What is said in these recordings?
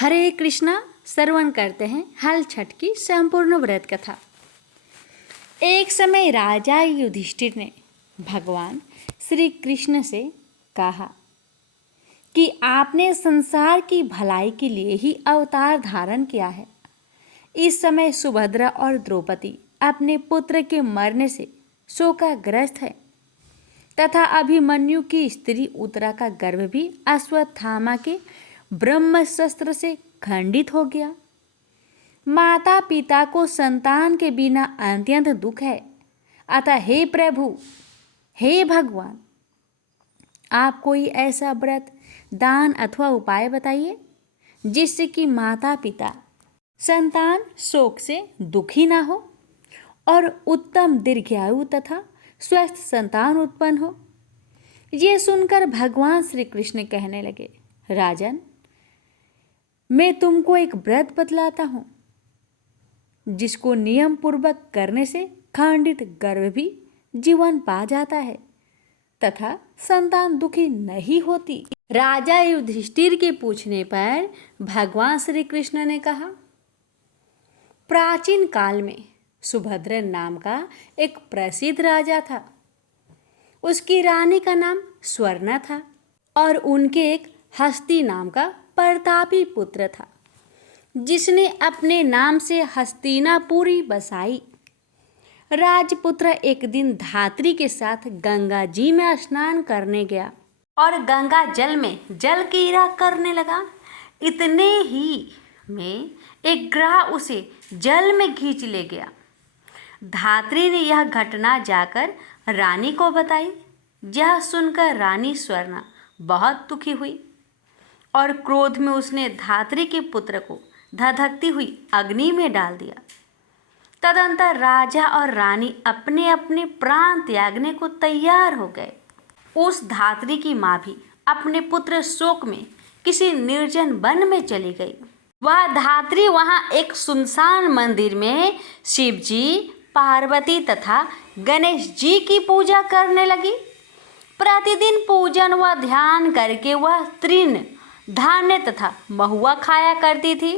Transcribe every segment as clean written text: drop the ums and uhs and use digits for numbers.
हरे कृष्णा। श्रवण करते हैं हल छठ की संपूर्ण व्रत कथा। एक समय राजा युधिष्ठिर ने भगवान श्री कृष्ण से कहा कि आपने संसार की भलाई के लिए ही अवतार धारण किया है। इस समय सुभद्रा और द्रौपदी अपने पुत्र के मरने से शोकाग्रस्त है तथा अभिमन्यु की स्त्री उत्तरा का गर्भ भी अश्वत्थामा के ब्रह्मास्त्र से खंडित हो गया। माता पिता को संतान के बिना अत्यंत दुख है। अतः हे प्रभु, हे भगवान, आप कोई ऐसा व्रत, दान अथवा उपाय बताइए जिससे कि माता पिता संतान शोक से दुखी ना हो और उत्तम दीर्घायु तथा स्वस्थ संतान उत्पन्न हो। ये सुनकर भगवान श्री कृष्ण कहने लगे, राजन, मैं तुमको एक व्रत बतलाता हूँ जिसको नियम पूर्वक करने से खंडित गर्भ भी जीवन पा जाता है तथा संतान दुखी नहीं होती। राजा युधिष्ठिर के पूछने पर भगवान श्री कृष्ण ने कहा, प्राचीन काल में सुभद्रा नाम का एक प्रसिद्ध राजा था। उसकी रानी का नाम स्वर्णा था और उनके एक हस्ती नाम का प्रतापी पुत्र था जिसने अपने नाम से हस्तिनापुरी बसाई। राजपुत्र एक दिन धात्री के साथ गंगा जी में स्नान करने गया और गंगा जल में जल क्रीड़ा करने लगा। इतने ही में एक ग्रह उसे जल में खींच ले गया। धात्री ने यह घटना जाकर रानी को बताई। यह सुनकर रानी स्वर्णा बहुत दुखी हुई और क्रोध में उसने धात्री के पुत्र को धधकती हुई अग्नि में डाल दिया। तदंतर राजा और रानी अपने अपने प्राण त्यागने को तैयार हो गए। उस धात्री की माँ भी अपने पुत्र शोक में किसी निर्जन वन में चली गई। वह धात्री वहाँ एक सुनसान मंदिर में शिव जी, पार्वती तथा गणेश जी की पूजा करने लगी। प्रतिदिन पूजन व ध्यान करके वह तृण, धान्य तथा महुआ खाया करती थी।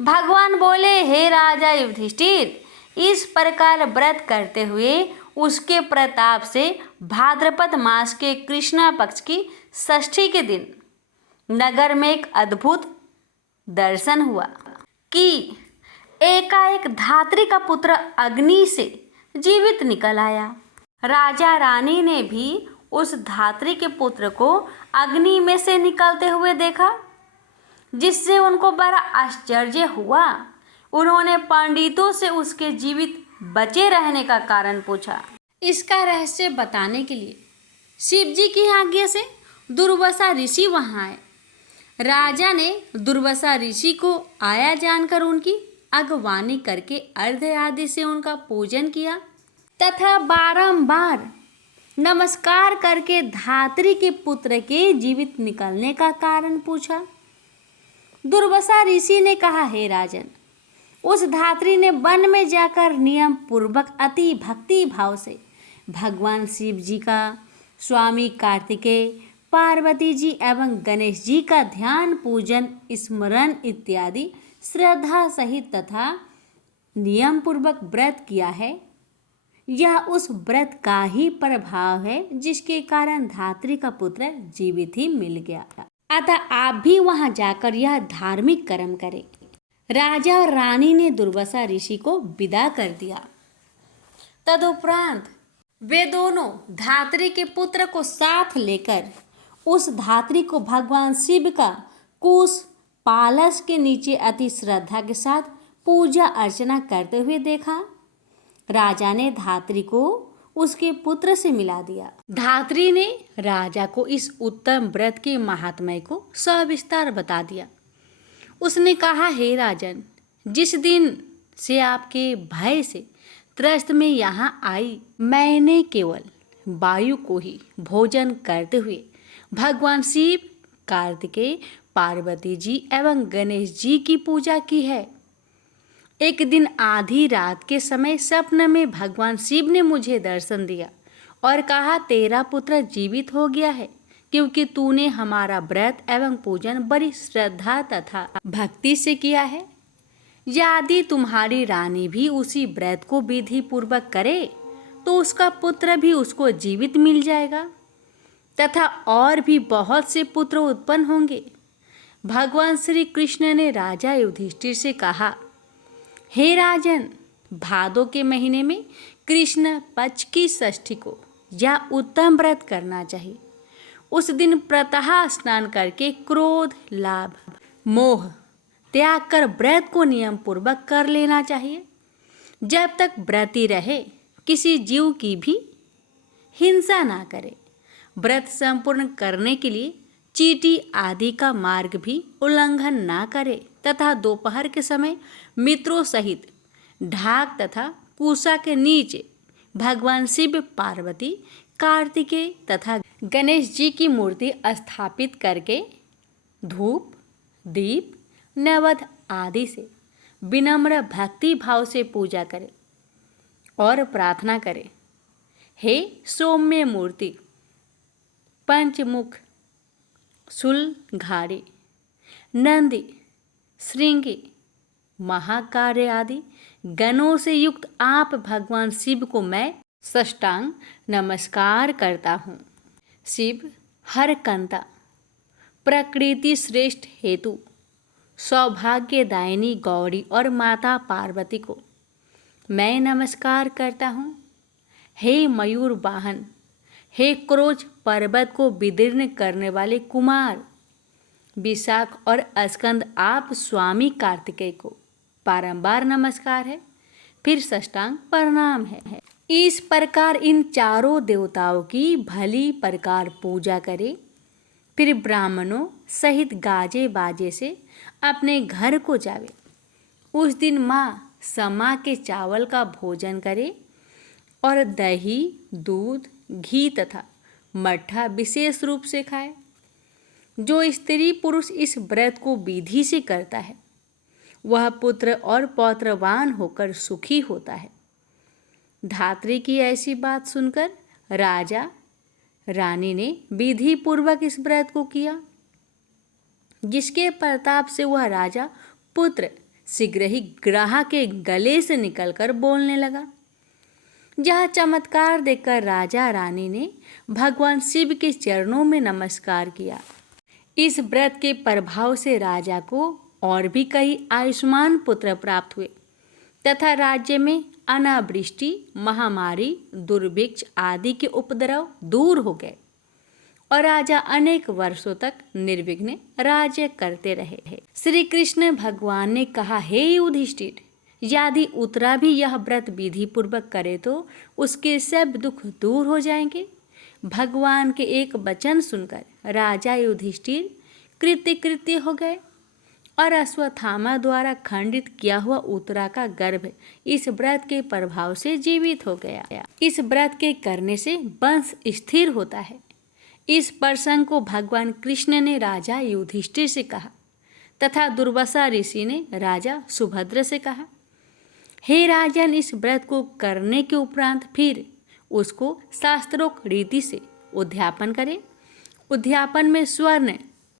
भगवान बोले, हे राजा युधिष्ठिर, इस प्रकार व्रत करते हुए उसके प्रताप से भाद्रपद मास के कृष्णा पक्ष की षष्ठी के दिन नगर में एक अद्भुत दर्शन हुआ कि एकाएक धात्री का पुत्र अग्नि से जीवित निकल आया। राजा रानी ने भी उस धात्री के पुत्र को अग्नि में से निकलते हुए देखा, जिससे उनको बड़ा आश्चर्य हुआ। उन्होंने पंडितों से उसके जीवित बचे रहने का कारण पूछा। इसका रहस्य बताने के लिए शिव जी की आज्ञा से दुर्वासा ऋषि वहां आए। राजा ने दुर्वासा ऋषि को आया जानकर उनकी अगवानी करके अर्घ्य आदि से उनका पूजन किया तथा बारंबार नमस्कार करके धात्री के पुत्र के जीवित निकलने का कारण पूछा। दुर्वासा ऋषि ने कहा, हे राजन, उस धात्री ने वन में जाकर नियम पूर्वक अति भक्ति भाव से भगवान शिव जी का, स्वामी कार्तिकेय, पार्वती जी एवं गणेश जी का ध्यान, पूजन, स्मरण इत्यादि श्रद्धा सहित तथा नियम पूर्वक व्रत किया है। यह उस व्रत का ही प्रभाव है जिसके कारण धात्री का पुत्र जीवित ही मिल गया। अतः आप भी वहां जाकर यह धार्मिक कर्म करें। राजा और रानी ने दुर्वासा ऋषि को विदा कर दिया। तदुपरांत वे दोनों धात्री के पुत्र को साथ लेकर उस धात्री को भगवान शिव का कुश पालस के नीचे अति श्रद्धा के साथ पूजा अर्चना करते हुए देखा। राजा ने धात्री को उसके पुत्र से मिला दिया। धात्री ने राजा को इस उत्तम व्रत के महात्म्य को सविस्तार बता दिया। उसने कहा, हे राजन, जिस दिन से आपके भय से त्रस्त में यहाँ आई, मैंने केवल वायु को ही भोजन करते हुए भगवान शिव, कार्तिकेय, पार्वती जी एवं गणेश जी की पूजा की है। एक दिन आधी रात के समय स्वप्न में भगवान शिव ने मुझे दर्शन दिया और कहा, तेरा पुत्र जीवित हो गया है, क्योंकि तूने हमारा व्रत एवं पूजन बड़ी श्रद्धा तथा भक्ति से किया है। यदि तुम्हारी रानी भी उसी व्रत को विधि पूर्वक करे तो उसका पुत्र भी उसको जीवित मिल जाएगा तथा और भी बहुत से पुत्र उत्पन्न होंगे। भगवान श्री कृष्ण ने राजा युधिष्ठिर से कहा, हे राजन, भादों के महीने में कृष्ण पक्ष की षष्ठी को यह उत्तम व्रत करना चाहिए। उस दिन प्रातः स्नान करके क्रोध, लाभ, मोह त्याग कर व्रत को नियम पूर्वक कर लेना चाहिए। जब तक व्रती रहे किसी जीव की भी हिंसा ना करे। व्रत संपूर्ण करने के लिए चींटी आदि का मार्ग भी उल्लंघन ना करे तथा दोपहर के समय मित्रों सहित ढाक तथा पूसा के नीचे भगवान शिव, पार्वती, कार्तिकेय तथा गणेश जी की मूर्ति स्थापित करके धूप, दीप, नैवेद्य आदि से विनम्र भक्ति भाव से पूजा करे और प्रार्थना करे, हे सौम्य मूर्ति, पंचमुख, शूलधारी, नंदी, श्रृंगी, महाकार्य आदि गणों से युक्त आप भगवान शिव को मैं साष्टांग नमस्कार करता हूँ। शिव, हरकंता, प्रकृति श्रेष्ठ हेतु, सौभाग्यदायिनी गौरी और माता पार्वती को मैं नमस्कार करता हूँ। हे मयूर वाहन, हे क्रोध पर्वत को विदीर्ण करने वाले कुमार, विशाख और स्कंद आप स्वामी कार्तिकेय को बारंबार नमस्कार है, फिर साष्टांग प्रणाम है। इस प्रकार इन चारों देवताओं की भली प्रकार पूजा करे, फिर ब्राह्मणों सहित गाजे बाजे से अपने घर को जावे। उस दिन माँ समा के चावल का भोजन करे और दही, दूध, घी तथा मट्ठा विशेष रूप से खाए। जो स्त्री पुरुष इस व्रत को विधि से करता है वह पुत्र और पौत्रवान होकर सुखी होता है। धात्री की ऐसी बात सुनकर राजा रानी ने विधि पूर्वक इस व्रत को किया, जिसके प्रताप से वह राजा पुत्र शीघ्र ही ग्राह के गले से निकलकर बोलने लगा। यह चमत्कार देखकर राजा रानी ने भगवान शिव के चरणों में नमस्कार किया। इस व्रत के प्रभाव से राजा को और भी कई आयुष्मान पुत्र प्राप्त हुए तथा राज्य में अनावृष्टि, महामारी, दुर्भिक्ष आदि के उपद्रव दूर हो गए और राजा अनेक वर्षों तक निर्विघ्न राज्य करते रहे। श्री कृष्ण भगवान ने कहा, हे युधिष्ठिर, यदि उतरा भी यह व्रत विधि पूर्वक करे तो उसके सब दुख दूर हो जाएंगे। भगवान के एक वचन सुनकर राजा युधिष्ठिर कृत्य हो गए और अश्वत्थामा द्वारा खंडित किया हुआ उत्तरा का गर्भ इस व्रत के प्रभाव से जीवित हो गया। इस व्रत के करने से वंश स्थिर होता है। इस प्रसंग को भगवान कृष्ण ने राजा युधिष्ठिर से कहा तथा दुर्वासा ऋषि ने राजा सुभद्र से कहा, हे राजन, इस व्रत को करने के उपरांत फिर उसको शास्त्रोक्त रीति से उद्यापन करें। उद्यापन में स्वर्ण,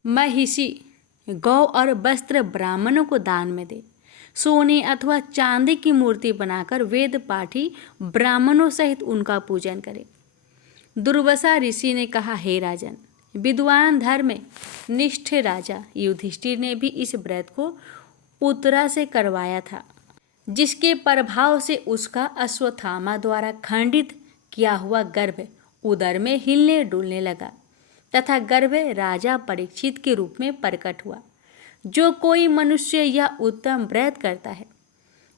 महिषी, गौ और वस्त्र ब्राह्मणों को दान में दे। सोने अथवा चांदी की मूर्ति बनाकर वेद पाठी ब्राह्मणों सहित उनका पूजन करे। दुर्वासा ऋषि ने कहा, हे राजन, विद्वान धर्म में निष्ठ राजा युधिष्ठिर ने भी इस व्रत को उत्तरा से करवाया था, जिसके प्रभाव से उसका अश्वत्थामा द्वारा खंडित किया हुआ गर्भ उदर में हिलने डुलने लगा तथा गर्भ राजा परीक्षित के रूप में प्रकट हुआ। जो कोई मनुष्य यह उत्तम व्रत करता है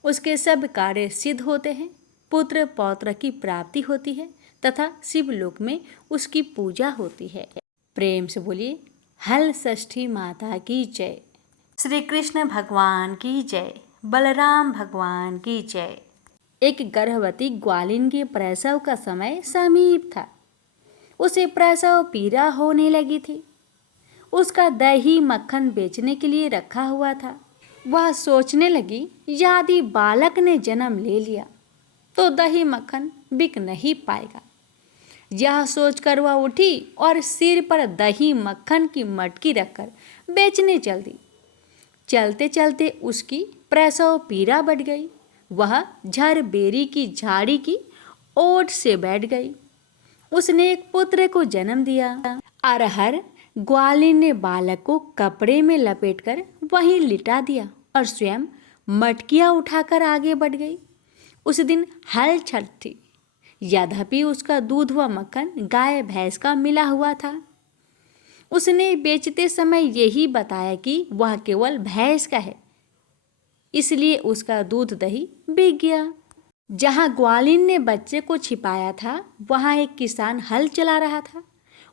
उसके सब कार्य सिद्ध होते हैं, पुत्र पौत्र की प्राप्ति होती है तथा शिवलोक में उसकी पूजा होती है। प्रेम से बोलिए हल षष्ठी माता की जय। श्री कृष्ण भगवान की जय। बलराम भगवान की जय। एक गर्भवती ग्वालिन के प्रसव का समय समीप था। उसे प्रसव पीड़ा होने लगी थी। उसका दही मक्खन बेचने के लिए रखा हुआ था। वह सोचने लगी, यदि बालक ने जन्म ले लिया तो दही मक्खन बिक नहीं पाएगा। यह सोचकर वह उठी और सिर पर दही मक्खन की मटकी रखकर बेचने चल दी। चलते चलते उसकी प्रसव पीड़ा बढ़ गई। वह झरबेरी की झाड़ी की ओट से बैठ गई। उसने एक पुत्र को जन्म दिया। अरहर ग्वालिन ने बालक को कपड़े में लपेटकर वहीं लिटा दिया और स्वयं मटकियाँ उठाकर आगे बढ़ गई। उस दिन हल छठ थी। यद्यपि उसका दूध व मक्खन गाय भैंस का मिला हुआ था। उसने बेचते समय यही बताया कि वह केवल भैंस का है, इसलिए उसका दूध दही बिक गया। जहाँ ग्वालिन ने बच्चे को छिपाया था वहाँ एक किसान हल चला रहा था।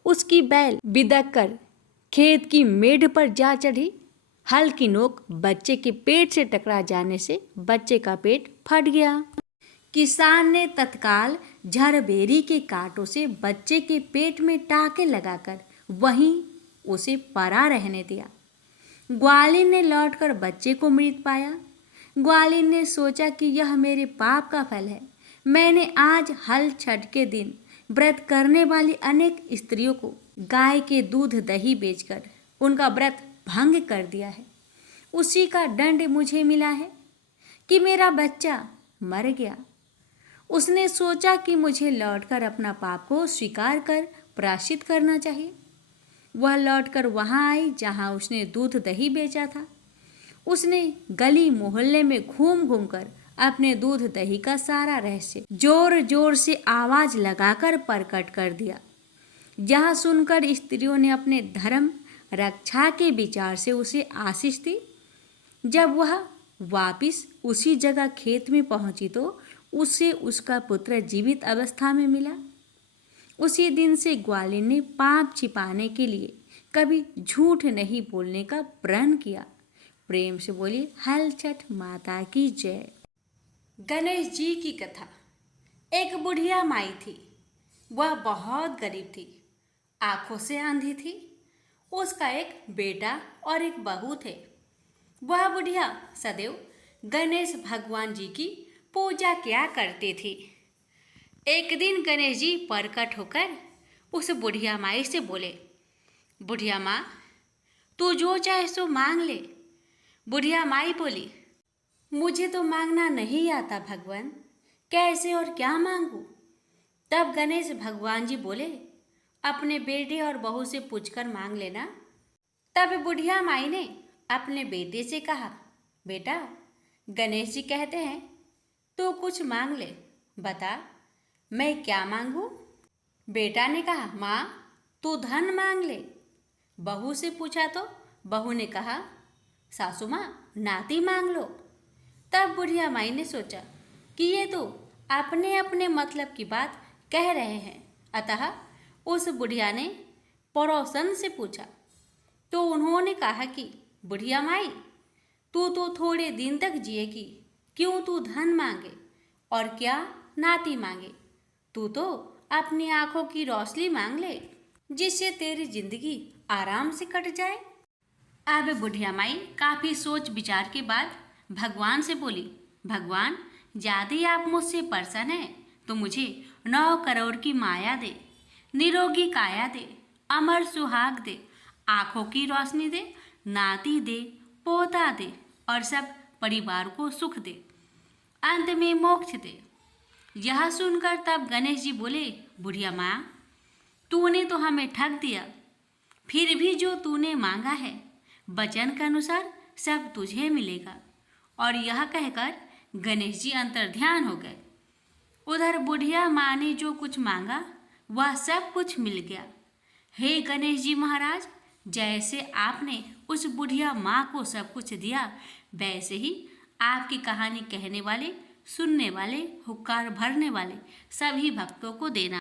उसकी बैल बिदक कर खेत की मेढ़ पर जा चढ़ी। हल की नोक बच्चे के पेट से टकरा जाने से बच्चे का पेट फट गया। किसान ने तत्काल झरबेरी के कांटों से बच्चे के पेट में टाके लगाकर वहीं उसे पड़ा रहने दिया। ग्वालिन ने लौटकर बच्चे को मृत पाया। ग्वालिन ने सोचा कि यह मेरे पाप का फल है। मैंने आज हल छठ के दिन व्रत करने वाली अनेक स्त्रियों को गाय के दूध दही बेचकर उनका व्रत भंग कर दिया है। उसी का दंड मुझे मिला है कि मेरा बच्चा मर गया। उसने सोचा कि मुझे लौटकर अपना पाप को स्वीकार कर प्रायश्चित करना चाहिए। वह लौटकर वहाँ आई जहाँ उसने दूध दही बेचा था। उसने गली मोहल्ले में घूम घूम कर अपने दूध दही का सारा रहस्य जोर जोर से आवाज लगाकर प्रकट कर दिया। यह सुनकर स्त्रियों ने अपने धर्म रक्षा के विचार से उसे आशीष दी। जब वह वापिस उसी जगह खेत में पहुंची तो उसे उसका पुत्र जीवित अवस्था में मिला। उसी दिन से ग्वालिन ने पाप छिपाने के लिए कभी झूठ नहीं बोलने का प्रण किया। प्रेम से बोलिए हल छठ माता की जय। गणेश जी की कथा। एक बुढ़िया माई थी। वह बहुत गरीब थी, आंखों से अंधी थी। उसका एक बेटा और एक बहू थे। वह बुढ़िया सदैव गणेश भगवान जी की पूजा किया करती थी। एक दिन गणेश जी प्रकट होकर उस बुढ़िया माई से बोले, बुढ़िया माँ, तू जो चाहे सो मांग ले। बुढ़िया माई बोली, मुझे तो मांगना नहीं आता भगवान, कैसे और क्या मांगू। तब गणेश भगवान जी बोले, अपने बेटे और बहू से पूछकर मांग लेना। तब बुढ़िया माई ने अपने बेटे से कहा, बेटा, गणेश जी कहते हैं तू कुछ मांग ले, बता मैं क्या मांगू। बेटा ने कहा, माँ तू धन मांग ले। बहू से पूछा तो बहू ने कहा, सासू माँ नाती मांग लो। तब बुढ़िया माई ने सोचा कि ये तो अपने अपने मतलब की बात कह रहे हैं। अतः उस बुढ़िया ने पड़ोसन से पूछा तो उन्होंने कहा कि बुढ़िया माई, तू तो थोड़े दिन तक जिएगी, क्यों तू धन मांगे और क्या नाती मांगे। तू तो अपनी आंखों की रोशनी मांग ले, जिससे तेरी जिंदगी आराम से कट जाए। अब बुढ़िया माई काफ़ी सोच विचार के बाद भगवान से बोली, भगवान, यदि आप मुझसे प्रसन्न हैं तो मुझे 9 करोड़ की माया दे, निरोगी काया दे, अमर सुहाग दे, आँखों की रोशनी दे, नाती दे, पोता दे और सब परिवार को सुख दे, अंत में मोक्ष दे। यह सुनकर तब गणेश जी बोले, बुढ़िया माँ, तूने तो हमें ठग दिया। फिर भी जो तूने मांगा है वचन के अनुसार सब तुझे मिलेगा। और यह कहकर गणेश जी अंतर्ध्यान हो गए। उधर बुढ़िया माँ ने जो कुछ मांगा वह सब कुछ मिल गया। हे गणेश जी महाराज, जैसे आपने उस बुढ़िया माँ को सब कुछ दिया, वैसे ही आपकी कहानी कहने वाले, सुनने वाले, हुक्कार भरने वाले सभी भक्तों को देना।